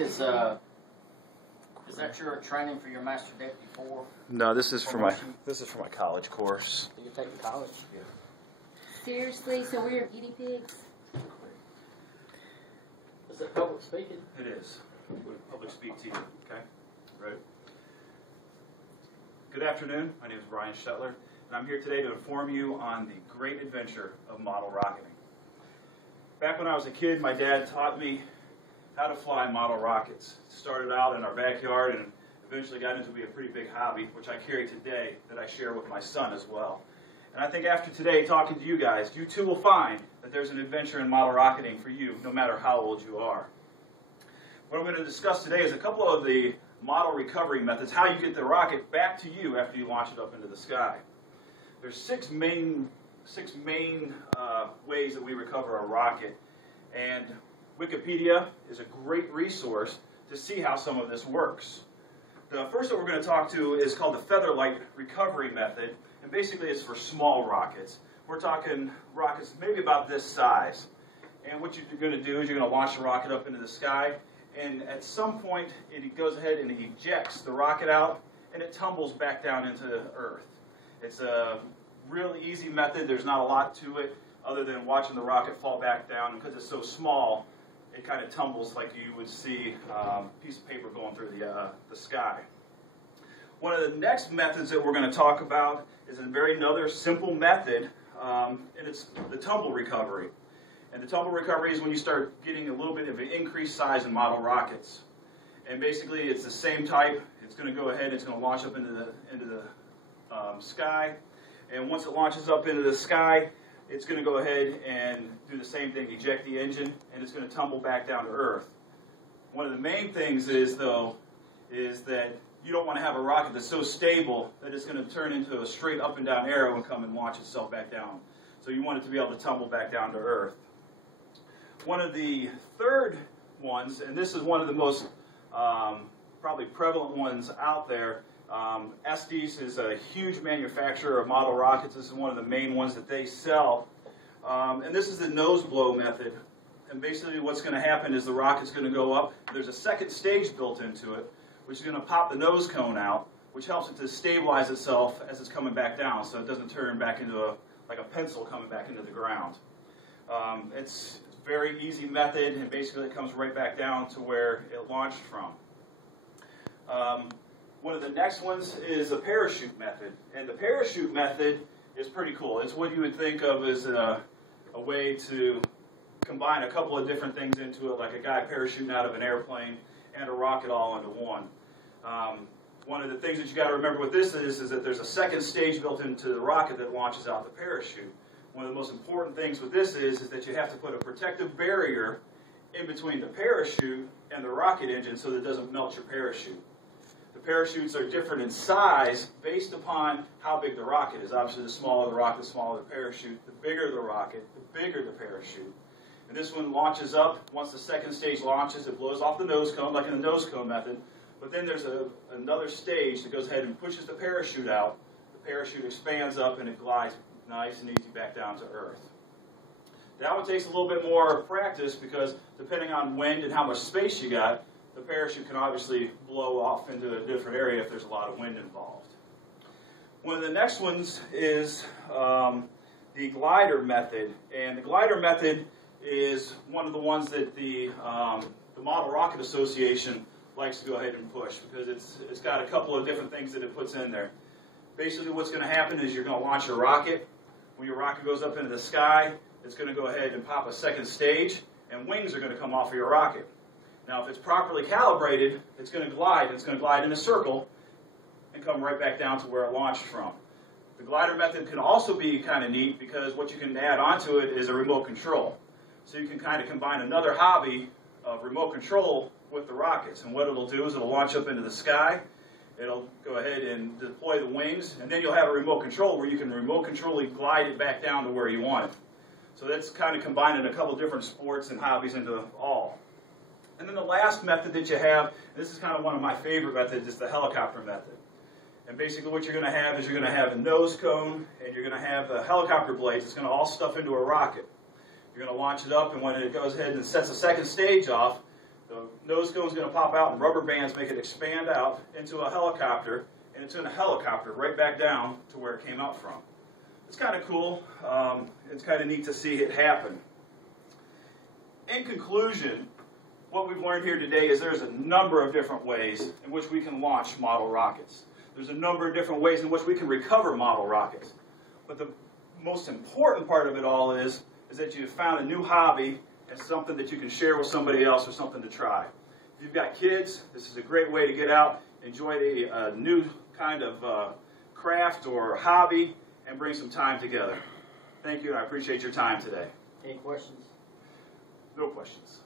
Is that your training for your Master Deputy 4? No, this is for my college course. So you're taking college? Yeah. Seriously? So we're guinea pigs? Is it public speaking? It is. We'll public speak to you. Okay. Right. Good afternoon. My name is Brian Shetler, and I'm here today to inform you on the great adventure of model rocketing. Back when I was a kid, my dad taught me how to fly model rockets. It started out in our backyard and eventually got into be a pretty big hobby, which I carry today, that I share with my son as well. And I think after today, talking to you guys, you too will find that there's an adventure in model rocketing for you, no matter how old you are. What I'm going to discuss today is a couple of the model recovery methods, how you get the rocket back to you after you launch it up into the sky. There's six main ways that we recover a rocket, and Wikipedia is a great resource to see how some of this works. The first that we're going to talk to is called the Featherlight recovery method, and basically it's for small rockets. We're talking rockets maybe about this size. And what you're going to do is you're going to launch the rocket up into the sky, and at some point it goes ahead and ejects the rocket out, and it tumbles back down into Earth. It's a really easy method. There's not a lot to it other than watching the rocket fall back down. Because it's so small, it kind of tumbles like you would see a piece of paper going through the sky. One of the next methods that we're going to talk about is another simple method, and it's the tumble recovery. And the tumble recovery is when you start getting a little bit of an increased size in model rockets. And basically it's the same type. It's going to go ahead and it's going to launch up into the sky. And once it launches up into the sky, it's going to go ahead and do the same thing, eject the engine, and it's going to tumble back down to Earth. One of the main things is that you don't want to have a rocket that's so stable that it's going to turn into a straight up and down arrow and come and launch itself back down. So you want it to be able to tumble back down to Earth. One of the third ones, and this is one of the most probably prevalent ones out there, Estes is a huge manufacturer of model rockets. This is one of the main ones that they sell. And this is the nose blow method. And basically what's going to happen is the rocket's going to go up. There's a second stage built into it, which is going to pop the nose cone out, which helps it to stabilize itself as it's coming back down, so it doesn't turn back into like a pencil coming back into the ground. It's a very easy method, and basically it comes right back down to where it launched from. One of the next ones is the parachute method. And the parachute method is pretty cool. It's what you would think of as a way to combine a couple of different things into it, like a guy parachuting out of an airplane and a rocket all into one. One of the things that you got to remember with this is that there's a second stage built into the rocket that launches out the parachute. One of the most important things with this is that you have to put a protective barrier in between the parachute and the rocket engine so that it doesn't melt your parachute. The parachutes are different in size based upon how big the rocket is. Obviously, the smaller the rocket, the smaller the parachute. The bigger the rocket, the bigger the parachute. And this one launches up. Once the second stage launches, it blows off the nose cone, like in the nose cone method. But then there's another stage that goes ahead and pushes the parachute out. The parachute expands up and it glides nice and easy back down to Earth. That one takes a little bit more practice because depending on wind and how much space you got, the parachute can obviously blow off into a different area if there's a lot of wind involved. One of the next ones is the glider method. And the glider method is one of the ones that the Model Rocket Association likes to go ahead and push because it's got a couple of different things that it puts in there. Basically what's going to happen is you're going to launch your rocket. When your rocket goes up into the sky, it's going to go ahead and pop a second stage, and wings are going to come off of your rocket. Now, if it's properly calibrated, it's going to glide. It's going to glide in a circle and come right back down to where it launched from. The glider method can also be kind of neat because what you can add onto it is a remote control. So you can kind of combine another hobby of remote control with the rockets. And what it'll do is it'll launch up into the sky. It'll go ahead and deploy the wings, and then you'll have a remote control where you can remote control glide it back down to where you want it. So that's kind of combining a couple different sports and hobbies into all. And then the last method that you have, and this is kind of one of my favorite methods, is the helicopter method. And basically what you're going to have is you're going to have a nose cone, and you're going to have the helicopter blades. It's going to all stuff into a rocket. You're going to launch it up, and when it goes ahead and sets a second stage off, The nose cone is going to pop out, and rubber bands make it expand out into a helicopter, and it's in a helicopter right back down to where it came out from. It's kind of cool. It's kind of neat to see it happen. In conclusion, what we've learned here today is there's a number of different ways in which we can launch model rockets. There's a number of different ways in which we can recover model rockets. But the most important part of it all is that you've found a new hobby and something that you can share with somebody else or something to try. If you've got kids, this is a great way to get out, enjoy a new kind of craft or hobby, and bring some time together. Thank you, and I appreciate your time today. Any questions? No questions.